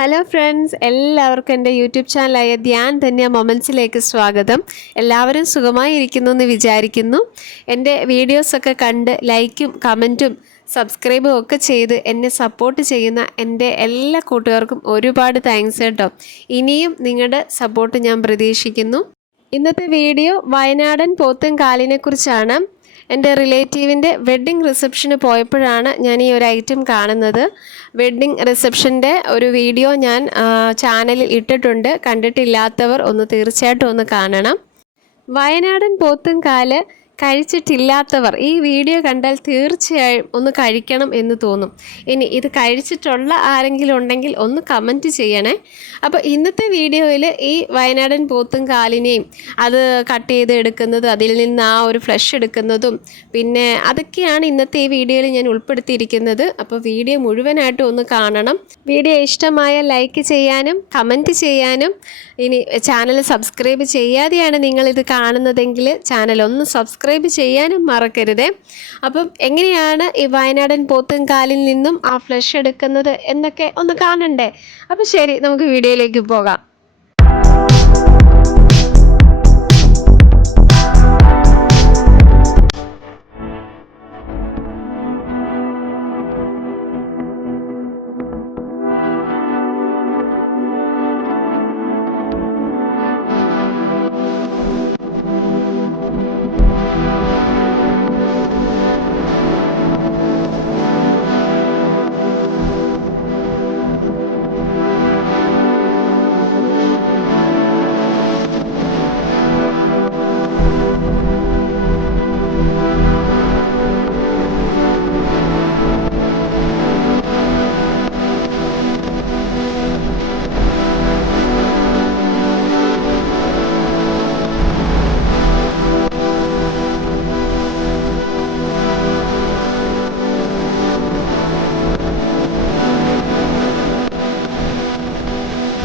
Hello friends, എല്ലാവർക്കും എൻ്റെ YouTube ചാനലായ Dhyan Dhanya മൊമെൻറ്റ്സിലേക്ക് സ്വാഗതം. എല്ലാവരും സുഖമായിരിക്കുന്നു എന്ന് വിചാരിക്കുന്നു. എൻ്റെ വീഡിയോസൊക്കെ കണ്ട് ലൈക്കും കമൻറ്റും സബ്സ്ക്രൈബും ഒക്കെ ചെയ്ത് എന്നെ സപ്പോർട്ട് ചെയ്യുന്ന എൻ്റെ എല്ലാ കൂട്ടുകാർക്കും ഒരുപാട് താങ്ക്സ് കേട്ടോ. ഇനിയും നിങ്ങളുടെ സപ്പോർട്ട് ഞാൻ പ്രതീക്ഷിക്കുന്നു. ഇന്നത്തെ വീഡിയോ വയനാടൻ പോത്തും കാലിനെ കുറിച്ചാണ്. എൻ്റെ റിലേറ്റീവിൻ്റെ വെഡ്ഡിങ് റിസപ്ഷന് പോയപ്പോഴാണ് ഞാൻ ഈ ഒരു ഐറ്റം കാണുന്നത്. വെഡ്ഡിങ് റിസപ്ഷൻ്റെ ഒരു വീഡിയോ ഞാൻ ചാനലിൽ ഇട്ടിട്ടുണ്ട്. കണ്ടിട്ടില്ലാത്തവർ ഒന്ന് തീർച്ചയായിട്ടും ഒന്ന് കാണണം. വയനാടൻ പോത്തും കാല് കഴിച്ചിട്ടില്ലാത്തവർ ഈ വീഡിയോ കണ്ടാൽ തീർച്ചയായും ഒന്ന് കഴിക്കണം എന്ന് തോന്നും. ഇനി ഇത് കഴിച്ചിട്ടുള്ള ആരെങ്കിലും ഉണ്ടെങ്കിൽ ഒന്ന് കമൻറ്റ് ചെയ്യണേ. അപ്പോൾ ഇന്നത്തെ വീഡിയോയിൽ ഈ വയനാടൻ പോത്തും കാലിനെയും അത് കട്ട് ചെയ്ത് എടുക്കുന്നതും അതിൽ നിന്ന് ആ ഒരു ഫ്ലഷ് എടുക്കുന്നതും പിന്നെ അതൊക്കെയാണ് ഇന്നത്തെ ഈ വീഡിയോയിൽ ഞാൻ ഉൾപ്പെടുത്തിയിരിക്കുന്നത്. അപ്പോൾ വീഡിയോ മുഴുവനായിട്ടും ഒന്ന് കാണണം. വീഡിയോ ഇഷ്ടമായ ലൈക്ക് ചെയ്യാനും കമൻറ്റ് ചെയ്യാനും, ഇനി ചാനൽ സബ്സ്ക്രൈബ് ചെയ്യാതെയാണ് നിങ്ങളിത് കാണുന്നതെങ്കിൽ ചാനൽ ഒന്ന് സബ്സ്ക്രൈബ് ചെയ്യാനും മറക്കരുതേ. അപ്പം എങ്ങനെയാണ് ഈ വയനാടൻ പോത്തും കാലിൽ നിന്നും ആ ഫ്ലഷ് എടുക്കുന്നത് എന്നൊക്കെ ഒന്ന് കാണണ്ടേ? അപ്പം ശരി, നമുക്ക് വീഡിയോയിലേക്ക് പോകാം.